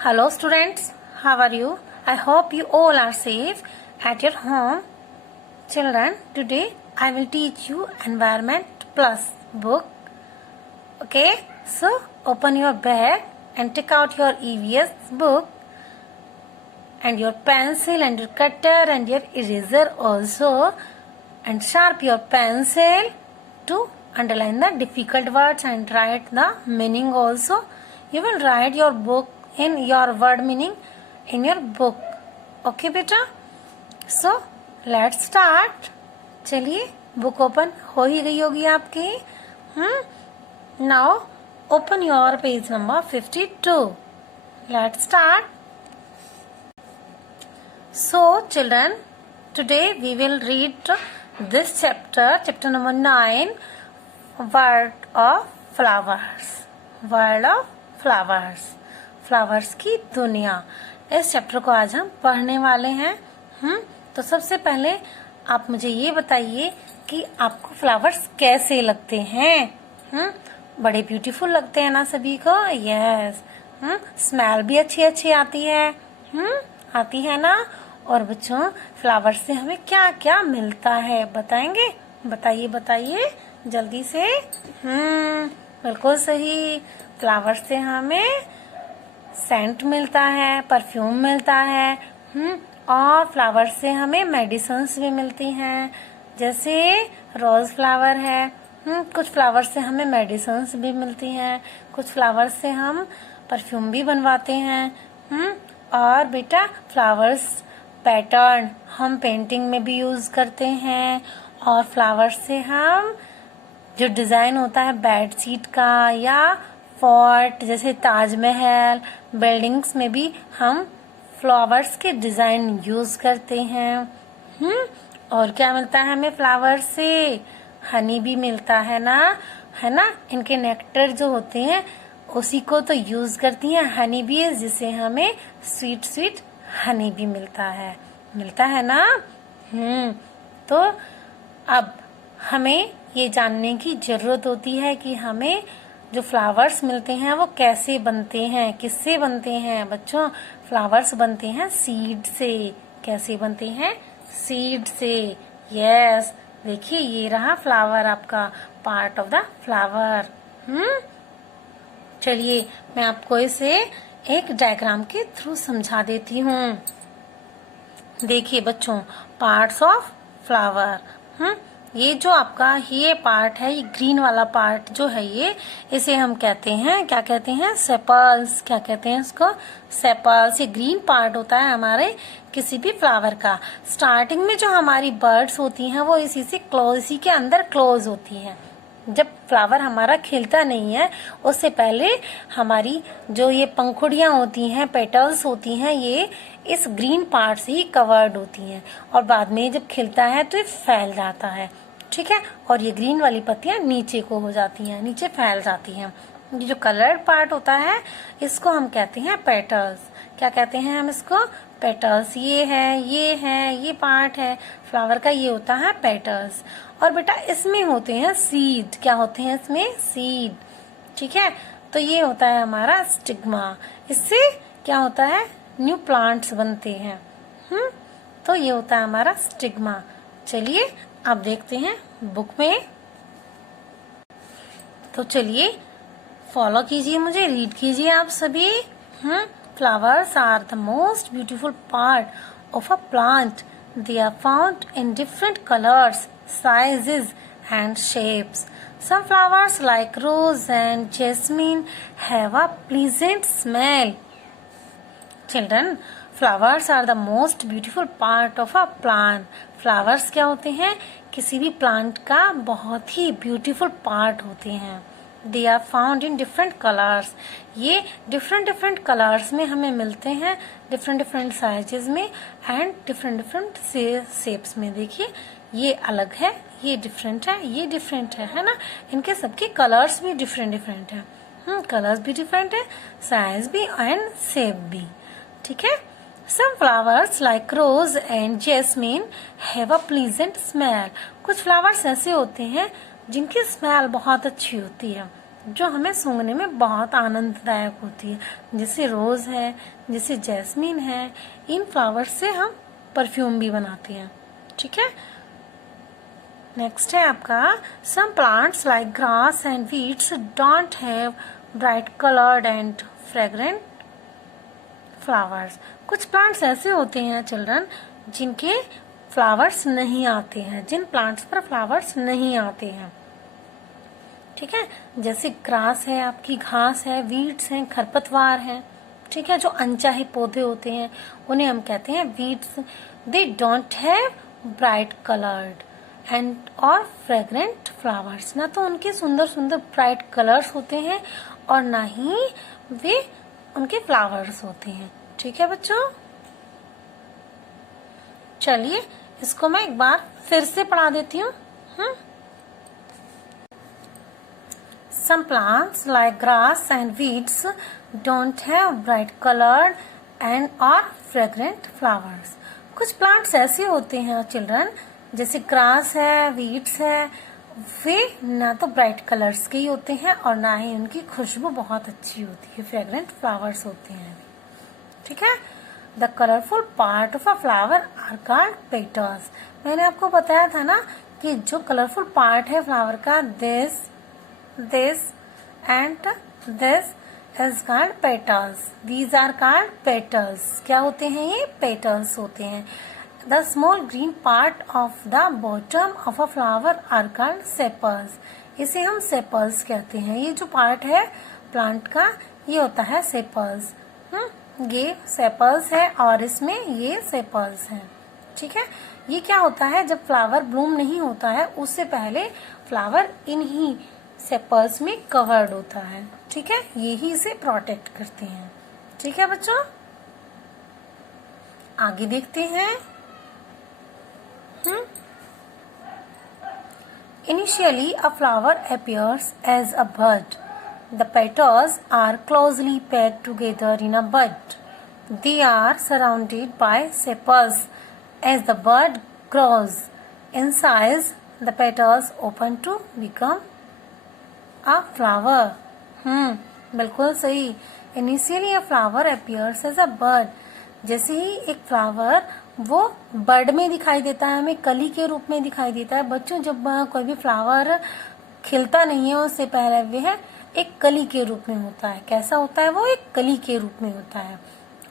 Hello students, how are you? I hope you all are safe at your home. Children, today I will teach you Environment Plus book. Okay, so open your bag and take out your EVS book and your pencil and your cutter and your eraser also, and sharp your pencil to underline the difficult words and write the meaning also. You will write your book in your word meaning in your book. Okay बेटा, so let's start. चलिए, book open हो ही गई होगी आपकी. Now open your page number 52. Let's start. So children, today we will read this chapter number 9, World of Flowers. World of Flowers. Flowers की दुनिया. इस chapter को आज हम पढ़ने वाले हैं. तो सबसे पहले आप मुझे ये बताइए कि आपको फ्लावर्स कैसे लगते हैं. बड़े ब्यूटीफुल लगते हैं ना सभी को. यस. स्मेल भी अच्छी आती है. आती है ना. और बच्चों, फ्लावर्स से हमें क्या क्या मिलता है बताएंगे? बताइए जल्दी से. बिल्कुल सही. फ्लावर्स से हमें सेंट मिलता है, परफ्यूम मिलता है. और फ्लावर से हमें मेडिसिन्स भी मिलती हैं, जैसे रोज फ्लावर है. कुछ फ्लावर से हमें मेडिसिन्स भी मिलती हैं, कुछ फ्लावर से हम परफ्यूम भी बनवाते हैं. और बेटा, फ्लावर्स पैटर्न हम पेंटिंग में भी यूज करते हैं. और फ्लावर से हम जो डिजाइन होता है बेडशीट का या फोर्ट जैसे ताजमहल, बिल्डिंग्स में भी हम फ्लावर्स के डिजाइन यूज करते हैं. और क्या मिलता है हमें फ्लावर से? हनी भी मिलता है ना. इनके नेक्टर जो होते हैं उसी को तो यूज करती हैं हनी भी, जिससे हमें स्वीट हनी भी मिलता है ना. तो अब हमें ये जानने की जरूरत होती है कि हमें जो फ्लावर्स मिलते हैं वो कैसे बनते हैं, किससे बनते हैं. बच्चों, फ्लावर्स बनते हैं सीड से. कैसे बनते हैं? सीड से. यस. देखिए, ये रहा फ्लावर आपका, पार्ट ऑफ द फ्लावर. चलिए, मैं आपको इसे एक डायग्राम के थ्रू समझा देती हूँ. देखिए बच्चों, पार्ट्स ऑफ फ्लावर. ये जो आपका ये पार्ट है, ये ग्रीन वाला पार्ट जो है, ये इसे हम कहते हैं, क्या कहते हैं? सेपल्स. क्या कहते हैं इसको? सेपल्स. ये ग्रीन पार्ट होता है हमारे किसी भी फ्लावर का. स्टार्टिंग में जो हमारी बर्ड्स होती हैं वो इसी के अंदर क्लोज होती हैं. जब फ्लावर हमारा खिलता नहीं है उससे पहले हमारी जो ये पंखुड़ियां होती हैं, पेटल्स होती हैं, ये इस ग्रीन पार्ट से ही कवर्ड होती हैं. और बाद में जब खिलता है तो ये फैल जाता है. ठीक है. और ये ग्रीन वाली पत्तियां नीचे को हो जाती हैं, नीचे फैल जाती हैं. ये जो कलर्ड पार्ट होता है इसको हम कहते हैं पेटल्स. क्या कहते हैं हम इसको? पेटल्स. ये पार्ट है फ्लावर का, ये होता है पेटल्स. और बेटा, इसमें होते हैं सीड. क्या होते हैं इसमें? सीड. ठीक है. तो ये होता है हमारा स्टिग्मा. इससे क्या होता है? न्यू प्लांट्स बनते हैं. तो ये होता है हमारा स्टिग्मा. चलिए, आप देखते हैं बुक में. तो चलिए, फॉलो कीजिए मुझे, रीड कीजिए आप सभी. Flowers are the most beautiful part of a plant. They are found in different colors, sizes and shapes. Some flowers like rose and jasmine have a pleasant smell. Children, flowers are the most beautiful part of a plant. Flowers क्या होते हैं? किसी भी plant का बहुत ही beautiful part होते हैं. They are found in different colors. ये different कलर्स में हमें मिलते हैं, different साइजेस में एंड different शेप्स में. देखिए, ये अलग है, ये डिफरेंट है, ये डिफरेंट है ना. इनके सबके कलर्स भी डिफरेंट है. कलर्स भी डिफरेंट है, साइज भी एंड शेप भी. ठीक है. Some flowers like rose and jasmine have a pleasant smell. कुछ फ्लावर्स ऐसे होते हैं जिनकी स्मेल बहुत अच्छी होती है. जो हमें सूंघने में बहुत आनंददायक होती है, जैसे रोज़ है, जैसे जैस्मीन है। इन फ्लावर्स से हम परफ्यूम भी बनाते हैं। ठीक है, नेक्स्ट है आपका some plants like grass and weeds don't have bright coloured and fragrant flowers. कुछ प्लांट्स ऐसे होते हैं चिल्ड्रन जिनके फ्लावर्स नहीं आते हैं, जिन प्लांट्स पर फ्लावर्स नहीं आते हैं। ठीक है, जैसे ग्रास है, आपकी घास है, वीड्स हैं, खरपतवार हैं। ठीक है, जो अनचाहे पौधे होते हैं उन्हें हम कहते हैं weeds. They don't have bright coloured and और फ्रेग्रेंट फ्लावर्स। ना तो उनके सुंदर सुंदर ब्राइट कलर्स होते हैं और ना ही वे उनके फ्लावर्स होते हैं। ठीक है बच्चों, चलिए इसको मैं एक बार फिर से पढ़ा देती हूँ। Some plants like grass and weeds don't have bright colored and or fragrant flowers. कुछ प्लांट्स ऐसे होते हैं चिल्ड्रन, जैसे ग्रास है, वीड्स है, वे ना तो ब्राइट कलर्स के ही होते हैं और ना ही उनकी खुशबू बहुत अच्छी होती है, फ्रेग्रेंट फ्लावर्स होते हैं। ठीक है, the colourful part of a flower are called petals. मैंने आपको बताया था ना कि जो कलरफुल पार्ट है फ्लावर का, this and this is called petals. These are called petals. क्या होते हैं ये? Petals होते हैं। The small green part of the bottom of a flower are called sepals. इसे हम sepals कहते हैं। ये जो पार्ट है प्लांट का ये होता है sepals। ये sepals है और इसमें ये sepals हैं। ठीक है, ये क्या होता है, जब फ्लावर ब्लूम नहीं होता है उससे पहले फ्लावर इन्हीं सेपल्स में कवर्ड होता है। ठीक है, ये ही इसे प्रोटेक्ट करते हैं। ठीक है बच्चों, आगे देखते हैं। Initially a flower appears as a bud. The petals are closely packed together in a bud. They are surrounded by sepals. As the bud grows in size, the petals open to become a flower. बिल्कुल सही। Initially a flower appears as a bird. जैसे ही एक flower वो bird में दिखाई देता है, हमें कली के रूप में दिखाई देता है। बच्चों, जब कोई भी फ्लावर खिलता नहीं है उससे पहले वह एक कली के रूप में होता है। कैसा होता है वो? एक कली के रूप में होता है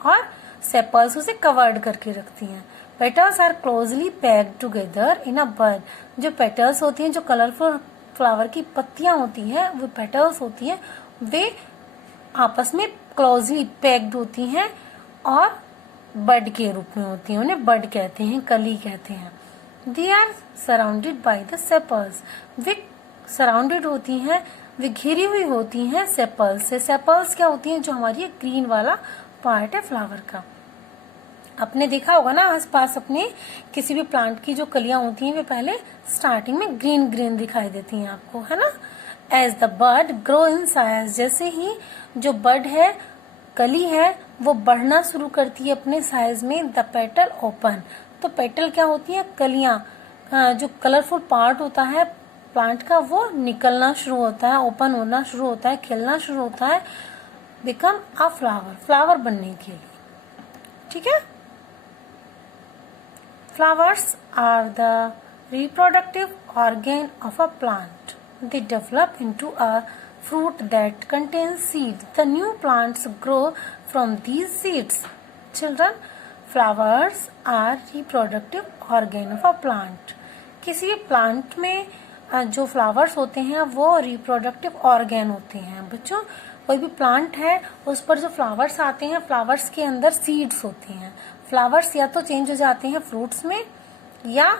और सेपल्स उसे कवर्ड करके रखती हैं। Petals are closely packed together in a bud. जो पेटल्स होती हैं, जो कलरफुल फ्लावर की पत्तियां होती हैं, वो पेटल्स होती हैं, वे आपस में क्लोजली पैक्ड होती हैं और बड के रूप में होती हैं। उन्हें बड कहते हैं, कली कहते हैं। They are surrounded by the sepals. वे सराउंडेड होती हैं, वे घिरी हुई होती हैं सेपल्स से। सेपल्स क्या होती हैं? जो हमारी ग्रीन वाला पार्ट है फ्लावर का। आपने देखा होगा ना आसपास अपने किसी भी प्लांट की जो कलियां होती हैं वे पहले स्टार्टिंग में ग्रीन ग्रीन दिखाई देती हैं आपको, है ना। As the bud grow in size. जैसे ही जो बड है, कली है, वो बढ़ना शुरू करती है अपने साइज में। The petal open. तो पेटल क्या होती है? कलियां। जो कलरफुल पार्ट होता है प्लांट का वो निकलना शुरू होता है, ओपन होना शुरू होता है, खिलना शुरू होता है, बिकम अ फ्लावर, फ्लावर बनने के लिए। ठीक है। Flowers are the reproductive organ of a plant. They develop into a fruit that contains seeds. The new plants grow from these seeds. Children, flowers are reproductive organ of a plant. किसी plant में जो flowers होते हैं वो reproductive organ होते हैं। बच्चों, कोई भी प्लांट है उस पर जो फ्लावर्स आते हैं, फ्लावर्स के अंदर सीड्स होती हैं। फ्लावर्स या तो चेंज हो जाते हैं फ्रूट्स में, या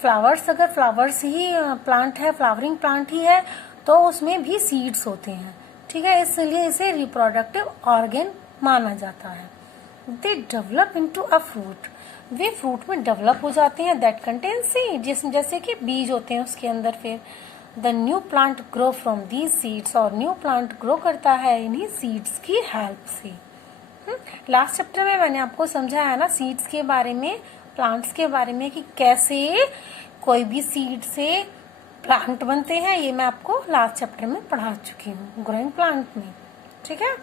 फ्लावर्स अगर फ्लावर्स ही प्लांट है, फ्लावरिंग प्लांट ही है, तो उसमें भी सीड्स होते हैं। ठीक है, इसलिए इसे रिप्रोडक्टिव ऑर्गेन माना जाता है। They develop into a fruit. Way fruit में डेवलप हो जाते हैं। दैट कंटेन सीड, जैसे कि बीज होते हैं उसके अंदर। फिर the new plant grow from these seeds. और न्यू प्लांट ग्रो करता है इन्हीं सीड्स की हेल्प से। लास्ट चैप्टर में मैंने आपको समझाया ना सीड्स के बारे में, प्लांट्स के बारे में, कि कैसे कोई भी सीड से प्लांट बनते हैं, ये मैं आपको लास्ट चैप्टर में पढ़ा चुकी हूँ ग्रोइंग प्लांट में, ठीक है।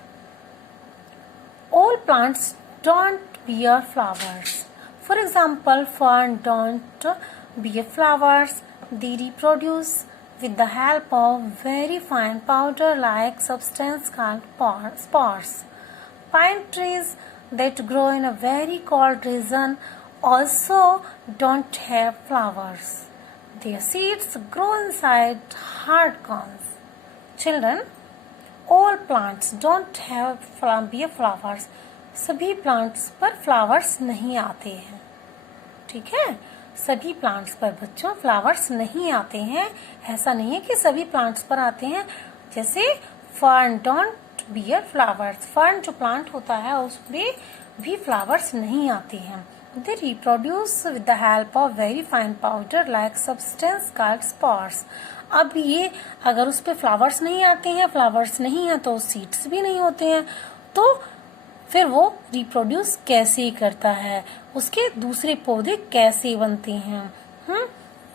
All plants don't beer flowers. For example, fern don't beer flowers, they reproduce with the help of very fine powder-like substance called spores. Pine trees that grow in a very cold region also don't have flowers. Their seeds grow inside hard cones. Children, all plants don't have bear flowers. सभी plants पर flowers नहीं आते हैं, ठीक है। सभी plants पर बच्चों फ्लावर्स नहीं आते हैं। ऐसा नहीं है कि सभी प्लांट्स पर आते हैं। जैसे fern don't beer flowers, fern जो प्लांट होता है उसमें भी फ्लावर्स नहीं आते हैं। They reproduce with the help of very fine powder like substance called spores. अब ये अगर उस पे फ्लावर्स नहीं आते हैं, फ्लावर्स नहीं है तो सीड्स भी नहीं होते हैं, तो फिर वो रिप्रोड्यूस कैसे करता है, उसके दूसरे पौधे कैसे बनते हैं।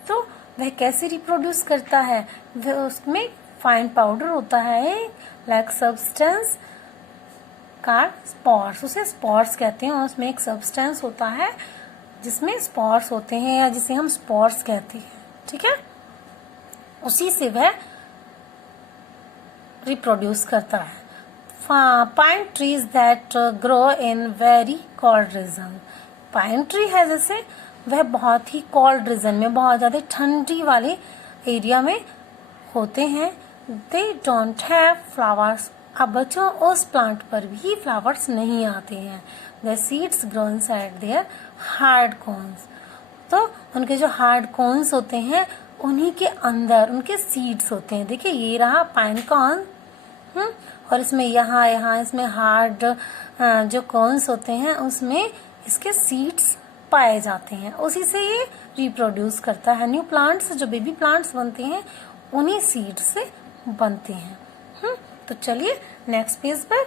तो वह कैसे रिप्रोड्यूस करता है, वह उसमें फाइन पाउडर होता है लाइक सब्सटेंस का स्पॉर्स, उसे स्पॉर्स कहते हैं। उसमें एक सब्सटेंस होता है जिसमें स्पॉर्स होते हैं या जिसे हम स्पॉर्स कहते हैं, ठीक है। उसी से वह रिप्रोड्यूस करता है। Pine trees that grow in very cold region. Pine tree है जैसे वह बहुत ही कोल्ड रीजन में, बहुत ज्यादा ठंडी वाले एरिया में होते हैं। They don't have flowers. अब बच्चों उस प्लांट पर भी फ्लावर्स नहीं आते हैं। The seeds grow inside their hard cones. तो उनके जो हार्ड कोन्स होते हैं उन्हीं के अंदर उनके सीड्स होते हैं। देखिए ये रहा पाइन कॉर्न, और इसमें यहाँ इसमें हार्ड जो कॉर्न्स होते हैं उसमें इसके सीड्स पाए जाते हैं। उसी से ये रिप्रोड्यूस करता है। न्यू प्लांट्स जो बेबी प्लांट्स बनते हैं उन्हीं सीड्स से बनते हैं। तो चलिए नेक्स्ट पेज पर।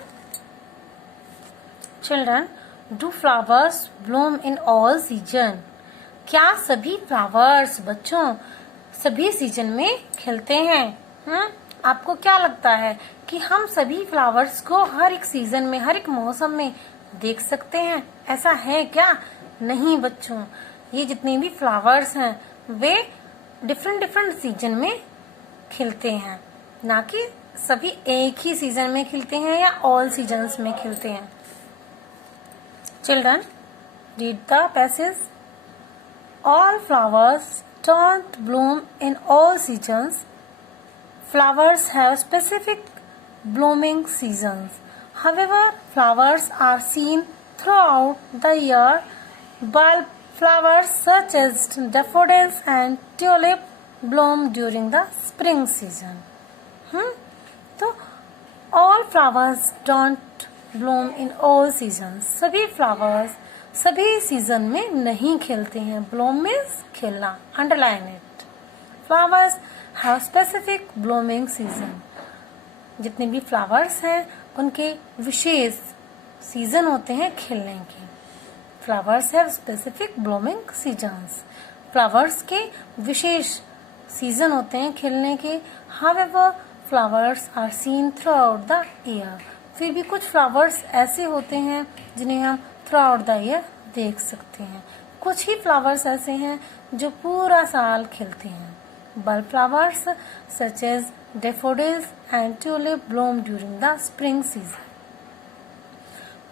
Children, do flowers Bloom in all season. क्या सभी फ्लावर्स बच्चों सभी सीजन में खिलते हैं? आपको क्या लगता है कि हम सभी फ्लावर्स को हर एक सीजन में, हर एक मौसम में देख सकते हैं? ऐसा है क्या? नहीं बच्चों, ये जितने भी फ्लावर्स हैं वे डिफरेंट सीजन में खिलते हैं, ना कि सभी एक ही सीजन में खिलते हैं या ऑल सीजन्स में खिलते हैं। Children, read the passage. All flowers don't bloom in all seasons. Flowers have specific blooming seasons. However, flowers are seen throughout the year. Bulb flowers such as daffodils and tulip bloom during the spring season. तो all flowers don't bloom in all seasons. सभी flowers सभी season में नहीं खिलते हैं। Bloom means खिलना, underline it. Flowers have specific blooming season. जितने भी फ्लावर्स हैं उनके विशेष सीजन होते हैं खिलने के। Flowers have specific blooming seasons. Flowers के विशेष सीजन होते हैं खिलने के। However, flowers are seen throughout the year. फिर भी कुछ फ्लावर्स ऐसे होते हैं जिन्हें हम थ्रू आउट द ईयर देख सकते हैं। कुछ ही फ्लावर्स ऐसे हैं जो पूरा साल खिलते हैं। Bulb flowers such as daffodils and tulip bloom during the spring season.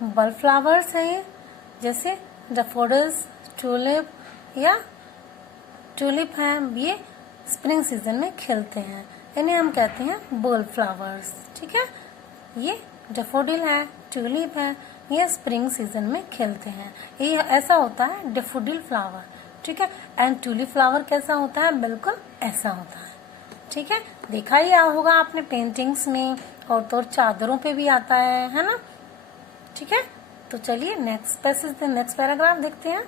Bulb flowers हैं ये, जैसे डेफोडिल्स, ट्यूलिप या ट्यूलिप हैं, ये स्प्रिंग सीजन में खिलते हैं। इन्हें हम कहते हैं बल्ब फ्लावर्स, ठीक है। ये डेफोडिल है, ट्यूलिप है, ये स्प्रिंग सीजन में खिलते हैं। ये ऐसा होता है डेफोडिल फ्लावर, ठीक है। एंड ट्यूलिप फ्लावर कैसा होता है? बिल्कुल ऐसा होता है, ठीक है। देखा ही होगा आपने पेंटिंग्स में, और तो चादरों पे भी आता है ना, ठीक है। तो चलिए नेक्स्ट पैसेज, नेक्स्ट पैराग्राफ देखते हैं।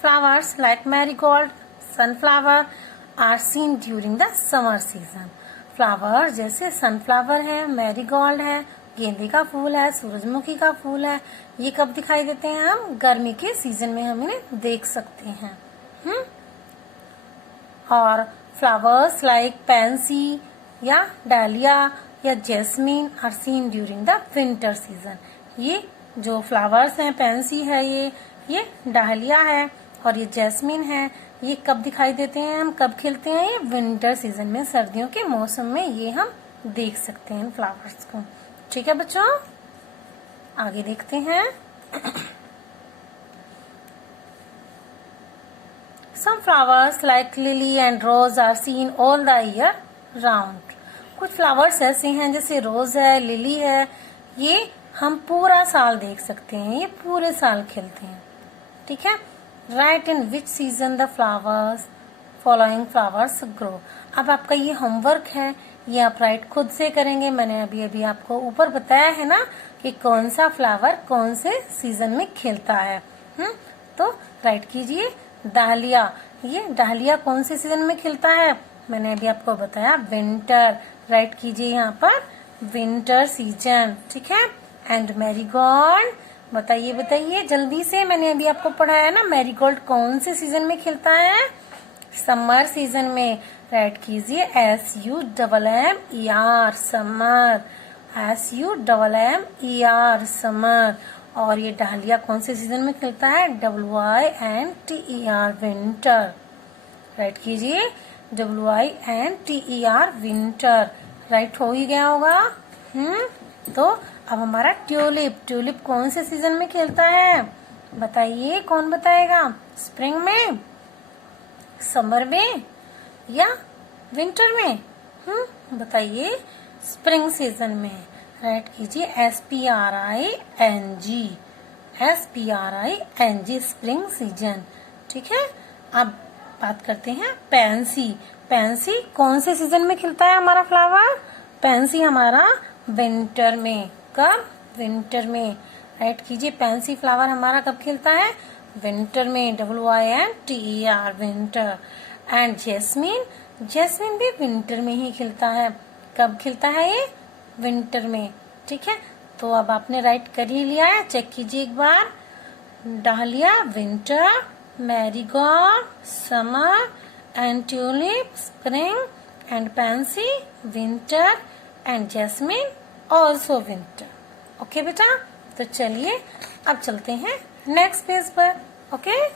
Flowers like marigold, sunflower are seen during the summer season. Flower जैसे सनफ्लावर है, मैरीगोल्ड है, गेंदे का फूल है, सूरजमुखी का फूल है, ये कब दिखाई देते हैं? हम गर्मी के सीजन में हम इन्हें देख सकते हैं। और फ्लावर्स लाइक पैंसी या डालिया या jasmine are seen during the winter season. ये जो फ्लावर्स हैं, पैंसी है, ये डालिया है और ये जैस्मीन है, ये कब दिखाई देते हैं, हम कब खिलते हैं, ये विंटर सीजन में, सर्दियों के मौसम में ये हम देख सकते हैं इन फ्लावर्स को। ठीक है बच्चों, आगे देखते हैं। Some flowers like lily and rose are seen all the year round. कुछ फ्लावर्स ऐसे हैं जैसे रोज है, लिली है, ये हम पूरा साल देख सकते हैं, ये पूरे साल खिलते हैं। ठीक है। Right in which season the flowers following flowers grow. अब आपका ये होमवर्क है, ये आप राइट खुद से करेंगे। मैंने अभी आपको ऊपर बताया है ना कि कौन सा फ्लावर कौन से सीजन में खिलता है। तो राइट कीजिए। डालिया, ये डालिया कौन से सीजन में खिलता है, मैंने अभी आपको बताया विंटर। राइट कीजिए यहाँ पर विंटर सीजन। ठीक है। एंड मैरीगोल्ड, बताइए जल्दी से, मैंने अभी आपको पढ़ाया ना मैरीगोल्ड कौन से सीजन में खिलता है, समर सीजन में। राइट कीजिए SUMMER समर, SUMMER समर। और ये डालिया कौन से सीजन में खिलता है, WINTER विंटर। राइट कीजिए WINTER विंटर। राइट हो ही गया होगा। तो अब हमारा ट्यूलिप कौन से सीजन में खिलता है, बताइए, कौन बताएगा, स्प्रिंग में, समर में या विंटर में? बताइए, स्प्रिंग सीजन में। राइट कीजिए SPRING स्प्रिंग सीजन। ठीक है। अब बात करते हैं पैंसी कौन से सीजन में खिलता है हमारा फ्लावर, पैंसी हमारा विंटर में। कब, विंटर में। राइट कीजिए पैंसी फ्लावर हमारा कब खिलता है, विंटर में, WINTER विंटर। एंड जैस्मिन भी विंटर में ही खिलता है। कब खिलता है ये, विंटर में। ठीक है। तो अब आपने राइट कर ही लिया है, चेक कीजिए एक बार। Dahlia winter, marigold summer, and tulip spring, and pansy winter, and jasmine also winter. Okay बेटा, तो चलिए अब चलते हैं नेक्स्ट पेज पर। ओके।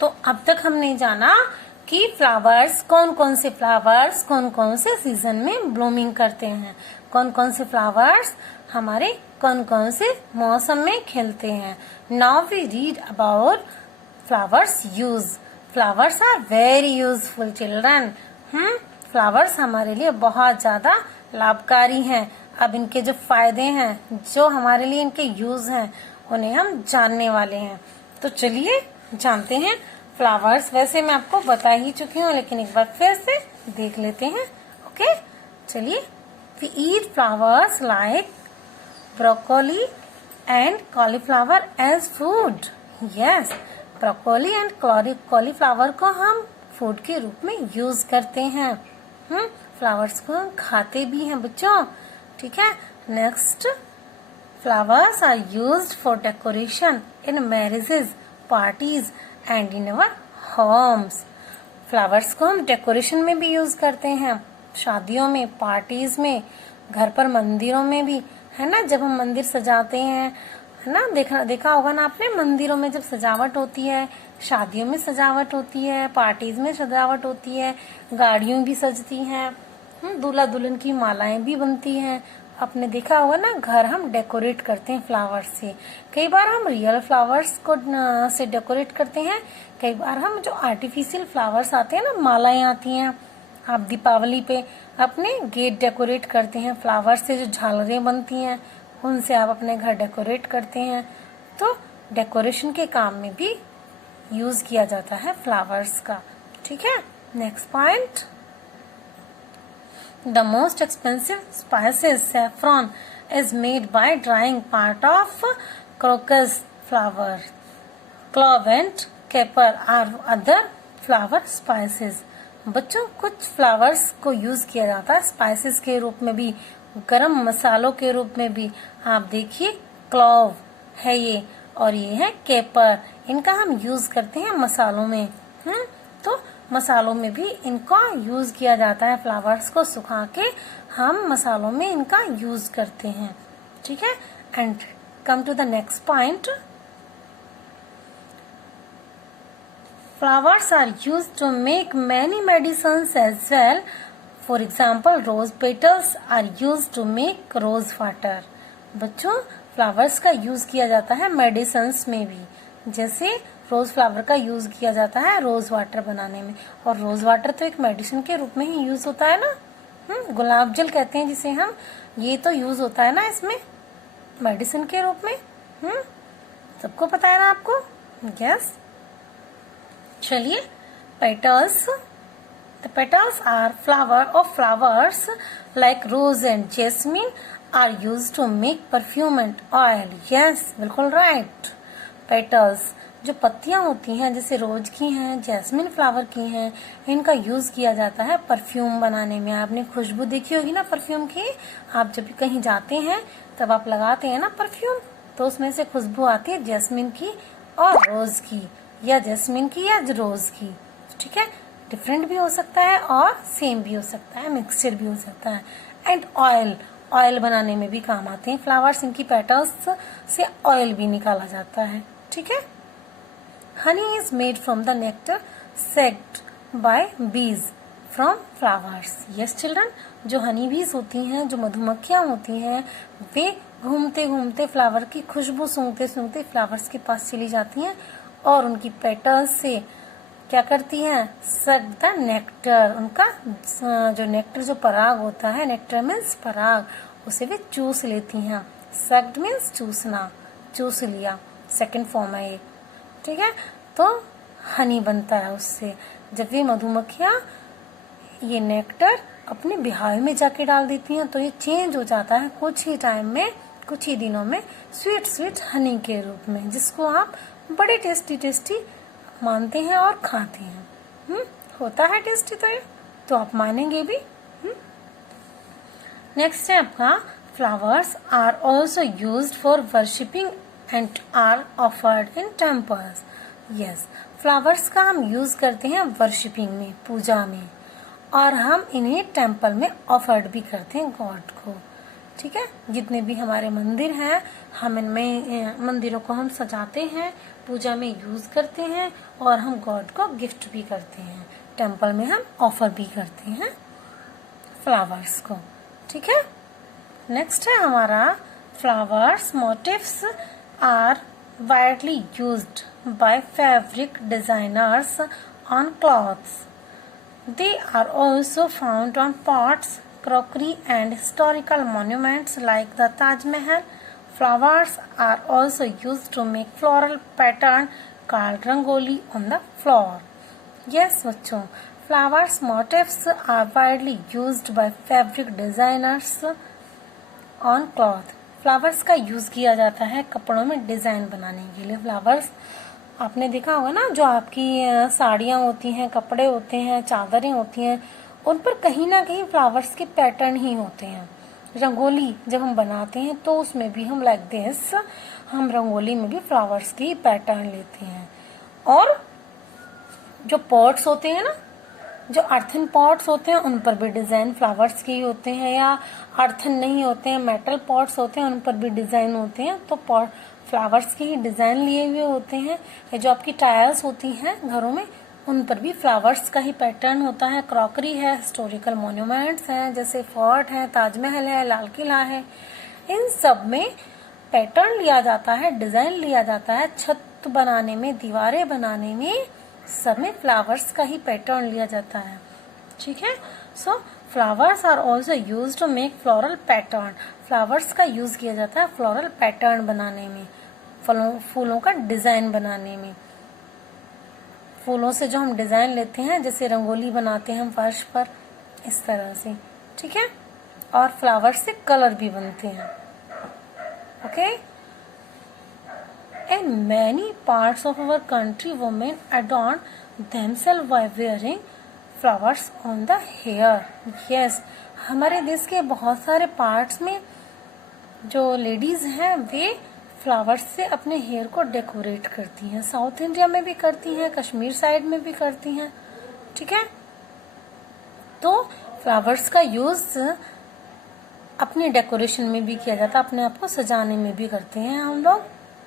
तो अब तक हमने जाना कि फ्लावर्स कौन कौन से सीजन में ब्लूमिंग करते हैं, कौन कौन से फ्लावर्स हमारे कौन कौन से मौसम में खिलते हैं। Now we read about flowers use. Flowers are very useful children. Flowers हमारे लिए बहुत ज्यादा लाभकारी हैं। अब इनके जो फायदे हैं, जो हमारे लिए इनके यूज हैं, उन्हें हम जानने वाले हैं। तो चलिए जानते हैं फ्लावर्स। वैसे मैं आपको बता ही चुकी हूँ, लेकिन एक बार फिर से देख लेते हैं। ओके, चलिए। We eat flowers like broccoli and cauliflower as food. Yes, broccoli and cauliflower को हम फूड के रूप में यूज करते हैं। फ्लावर्स को हम खाते भी हैं बच्चों। ठीक है। Next, flowers are used for decoration in marriages, parties and in our homes. Flowers को हम डेकोरेशन में भी यूज करते हैं, शादियों में, पार्टीज में, घर पर, मंदिरों में भी, है ना। जब हम मंदिर सजाते हैं, है ना, देखा होगा ना आपने, मंदिरों में जब सजावट होती है, शादियों में सजावट होती है, पार्टीज में सजावट होती है, गाड़ियों भी सजती हैं, दूल्हा दुल्हन की मालाएं भी बनती हैं। आपने देखा होगा ना, घर हम डेकोरेट करते हैं फ्लावर्स से। कई बार हम रियल फ्लावर्स को से डेकोरेट करते हैं, कई बार हम जो आर्टिफिशियल फ्लावर्स आते हैं ना, मालाएं आती हैं, आप दीपावली पे अपने गेट डेकोरेट करते हैं फ्लावर्स से, जो झालरें बनती हैं उनसे आप अपने घर डेकोरेट करते हैं। तो डेकोरेशन के काम में भी यूज किया जाता है फ्लावर्स का। ठीक है। Next point, the most expensive spices saffron is made by drying part of crocus flower. Clove and pepper are other flower spices. बच्चों, कुछ फ्लावर्स को यूज किया जाता है स्पाइसेस के रूप में भी, गरम मसालों के रूप में भी। आप देखिए, क्लोव है ये और ये है केपर, इनका हम यूज करते हैं मसालों में। तो मसालों में भी इनका यूज किया जाता है। फ्लावर्स को सुखा के हम मसालों में इनका यूज करते हैं, ठीक है। And come to the next point, flowers are used to make many medicines as well. For example, rose petals are used to make rose water. बच्चों, फ्लावर्स का यूज किया जाता है मेडिसिन्स में भी, जैसे रोज फ्लावर का यूज किया जाता है रोज वाटर बनाने में। और रोज वाटर तो एक मेडिसिन के रूप में ही यूज होता है ना। गुलाब जल कहते हैं जिसे हम, ये तो यूज होता है ना इसमें मेडिसिन के रूप में। सबको पता है ना आपको? यस। चलिए, petals, the petals are flower of flowers like rose and jasmine are used to make perfume and oil. Yes, बिल्कुल राइट। पेटल्स, जो पत्तियां होती हैं जैसे रोज की हैं, जैस्मिन फ्लावर की हैं, इनका यूज किया जाता है परफ्यूम बनाने में। आपने खुशबू देखी होगी ना परफ्यूम की, आप जब भी कहीं जाते हैं तब आप लगाते हैं ना परफ्यूम, तो उसमें से खुशबू आती है जैस्मिन की और रोज की, या जैस्मिन की या रोज की, ठीक है। डिफरेंट भी हो सकता है और सेम भी हो सकता है, मिक्सचर भी हो सकता है। एंड ऑयल, ऑयल बनाने में भी काम आते हैं फ्लावर्स, इनकी पेटल्स से ऑयल भी निकाला जाता है, ठीक है। Honey is made from the nectar sucked by bees from flowers. Yes children, जो हनी बीज होती हैं, जो मधुमक्खियां होती हैं, वे घूमते घूमते फ्लावर की खुशबू सूंघते सूंघते फ्लावर्स के पास चली जाती हैं और उनकी पेटल्स से क्या करती हैं? सक द नेक्टर, उनका जो नेक्टर, जो पराग होता है, नेक्टर मीन्स पराग, उसे वे चूस लेती हैं। सक्ड मीन्स चूसना, चूस लिया, सेकंड फॉर्म है ये, ठीक है। तो हनी बनता है उससे। जब ये मधुमक्खियां ये नेक्टर अपने बिहार में जाके डाल देती हैं तो ये चेंज हो जाता है कुछ ही टाइम में, कुछ ही दिनों में स्वीट स्वीट हनी के रूप में, जिसको आप बड़े टेस्टी टेस्टी मानते हैं और खाते हैं। होता है टेस्टी तो ये, तो आप मानेंगे भी। नेक्स्ट है आपका, flowers are also used for worshipping and are offered in temples. Yes, flowers का हम यूज करते हैं वर्शिपिंग में, पूजा में, और हम इन्हें टेम्पल में ऑफर्ड भी करते हैं गॉड को, ठीक है। जितने भी हमारे मंदिर हैं, हम इनमें मंदिरों को हम सजाते हैं, पूजा में यूज करते हैं, और हम गॉड को गिफ्ट भी करते हैं। टेम्पल में हम ऑफर भी करते हैं फ्लावर्स को, ठीक है। नेक्स्ट है हमारा, flowers motifs are widely used by fabric designers on clothes. They are also found on pots, crockery and historical monuments like the Taj Mahal. Flowers are also used to make floral pattern called rangoli on the floor. Yes बच्चों, flowers motifs are widely used by fabric designers on cloth. Flowers का use किया जाता है कपड़ों में design बनाने के लिए। फ्लावर्स आपने देखा होगा ना, जो आपकी साड़ियाँ होती हैं, कपड़े होते हैं, चादरें होती हैं, उन पर कहीं ना कहीं फ्लावर्स के पैटर्न ही होते हैं। रंगोली जब हम बनाते हैं तो उसमें भी हम लाइक दिस, हम रंगोली में भी फ्लावर्स की पैटर्न लेते हैं। और जो पॉट्स होते हैं ना, जो अर्थन पॉट्स होते हैं, उन पर भी डिजाइन फ्लावर्स के ही होते हैं, या अर्थन नहीं होते हैं, मेटल पॉट्स होते हैं, उन पर भी डिजाइन होते हैं, तो पॉट फ्लावर्स के ही डिजाइन लिए हुए होते हैं। या जो आपकी टाइल्स होती हैं घरों में, उन पर भी फ्लावर्स का ही पैटर्न होता है। क्रॉकरी है, हिस्टोरिकल मॉन्यूमेंट्स हैं, जैसे फोर्ट है, ताजमहल है, लाल किला है, इन सब में पैटर्न लिया जाता है, डिजाइन लिया जाता है। छत बनाने में, दीवारें बनाने में, सब में फ्लावर्स का ही पैटर्न लिया जाता है, ठीक है। So flowers are also use to make floral pattern. Flowers का यूज किया जाता है फ्लोरल पैटर्न बनाने में, फूलों का डिजाइन बनाने में। फूलों से जो हम डिजाइन लेते हैं, जैसे रंगोली बनाते हैं हम फर्श पर, इस तरह से, ठीक है। और फ्लावर्स से कलर भी बनते हैं, okay. In many parts of our country, women adorn themselves by wearing flowers on the hair. Yes, हमारे देश के बहुत सारे पार्ट्स में जो लेडीज हैं वे फ्लावर्स से अपने हेयर को डेकोरेट करती हैं। साउथ इंडिया में भी करती हैं, कश्मीर साइड में भी करती हैं, ठीक है। तो फ्लावर्स का यूज अपने डेकोरेशन में भी किया जाता है, अपने आप को सजाने में भी करते हैं हम लोग,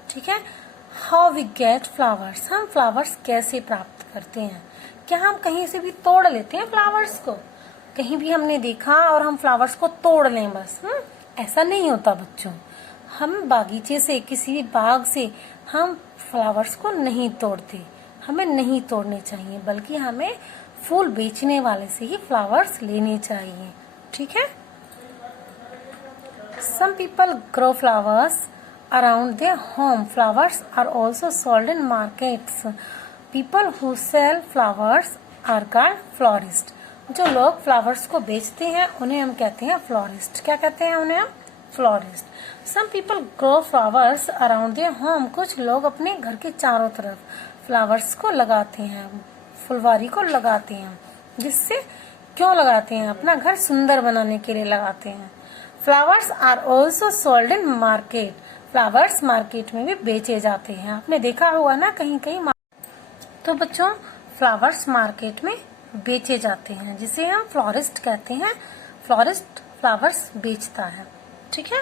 ठीक है। हाउ वी गेट फ्लावर्स, हम फ्लावर्स कैसे प्राप्त करते हैं? क्या हम कहीं से भी तोड़ लेते हैं फ्लावर्स को? कहीं भी हमने देखा और हम फ्लावर्स को तोड़ लें बस? ऐसा नहीं होता बच्चों। हम बागीचे से, किसी भी बाग से हम फ्लावर्स को नहीं तोड़ते, हमें नहीं तोड़ने चाहिए, बल्कि हमें फूल बेचने वाले से ही फ्लावर्स लेने चाहिए, ठीक है। Some people grow flowers around their home. Flowers are also sold in markets. People who sell flowers are called florists. जो लोग फ्लावर्स को बेचते हैं उन्हें हम कहते हैं फ्लोरिस्ट। क्या कहते हैं उन्हें हम? Florist. Some people grow flowers around their home. कुछ लोग अपने घर के चारों तरफ फ्लावर्स को लगाते हैं, फुलवारी को लगाते हैं। जिससे क्यों लगाते हैं? अपना घर सुंदर बनाने के लिए लगाते हैं। Flowers are also sold in market. Flowers market में भी बेचे जाते हैं, आपने देखा हुआ ना कहीं कहीं। तो बच्चों, फ्लावर्स मार्केट में बेचे जाते हैं, जिसे हम फ्लोरिस्ट कहते हैं। फ्लोरिस्ट फ्लावर्स बेचता है, ठीक है।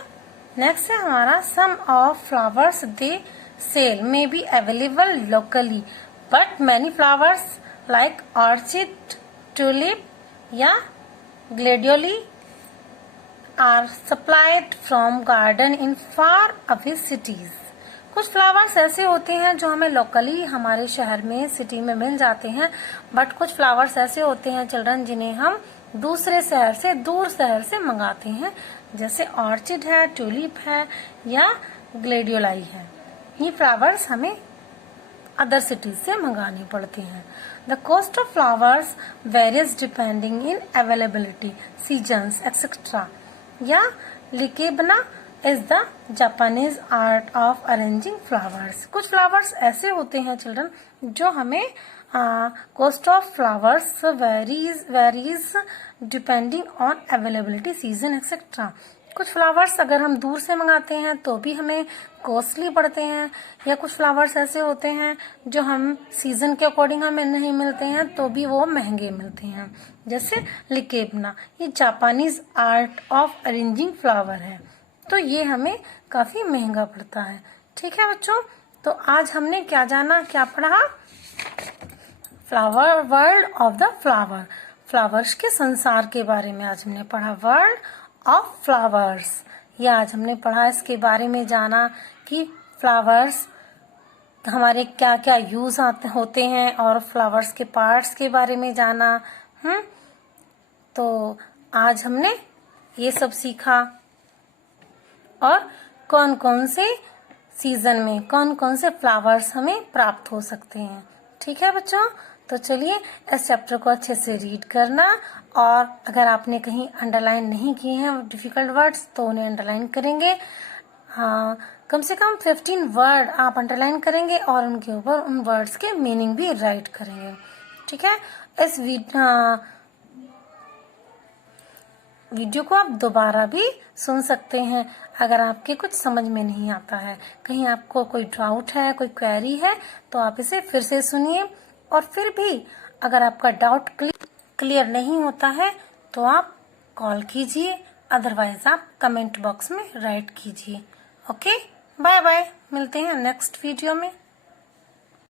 नेक्स्ट है हमारा some of flowers they sell may be available locally but many flowers like orchid, tulip या gladioli are supplied from garden in far away cities. कुछ फ्लावर्स ऐसे होते हैं जो हमें लोकली हमारे शहर में, सिटी में मिल जाते हैं, बट कुछ फ्लावर्स ऐसे होते हैं चिल्ड्रन जिन्हें हम दूसरे शहर से, दूर शहर से मंगाते हैं, जैसे ऑर्चिड है, ट्यूलिप है या ग्लेडियोलाई है। ये फ्लावर्स हमें अदर सिटीज से मंगाने पड़ते हैं। The cost of flowers varies depending in availability, seasons etcetera. या ikebana is the Japanese art of arranging flowers. कुछ फ्लावर्स ऐसे होते हैं चिल्ड्रन जो हमें cost of flowers varies depending on availability, season etcetera. कुछ फ्लावर्स अगर हम दूर से मंगाते हैं तो भी हमें कॉस्टली पड़ते हैं, या कुछ फ्लावर्स ऐसे होते हैं जो हम सीजन के अकॉर्डिंग हमें नहीं मिलते हैं तो भी वो महंगे मिलते हैं, जैसे लिकेबना। ये Japanese art of arranging flower है, तो ये हमें काफी महंगा पड़ता है, ठीक है बच्चों। तो आज हमने क्या जाना, क्या पढ़ा? Flower, world of the flower, flowers के संसार के बारे में आज हमने पढ़ा। वर्ल्ड ऑफ फ्लावर्स, ये आज हमने पढ़ा, इसके बारे में जाना कि फ्लावर्स हमारे क्या क्या यूज होते हैं, और फ्लावर्स के पार्ट्स के बारे में जाना। तो आज हमने ये सब सीखा, और कौन कौन से सीजन में कौन कौन से फ्लावर्स हमें प्राप्त हो सकते हैं, ठीक है बच्चों। तो चलिए इस चैप्टर को अच्छे से रीड करना, और अगर आपने कहीं अंडरलाइन नहीं किए हैं डिफिकल्ट वर्ड्स तो उन्हें अंडरलाइन करेंगे। कम से कम 15 वर्ड आप अंडरलाइन करेंगे और उनके ऊपर उन वर्ड्स के मीनिंग भी राइट करेंगे, ठीक है। इस वीडियो को आप दोबारा भी सुन सकते हैं अगर आपके कुछ समझ में नहीं आता है, कहीं आपको कोई डाउट है, कोई क्वेरी है, तो आप इसे फिर से सुनिए। और फिर भी अगर आपका डाउट क्लियर नहीं होता है तो आप कॉल कीजिए, अदरवाइज आप कमेंट बॉक्स में राइट कीजिए। ओके, बाय बाय, मिलते हैं नेक्स्ट वीडियो में।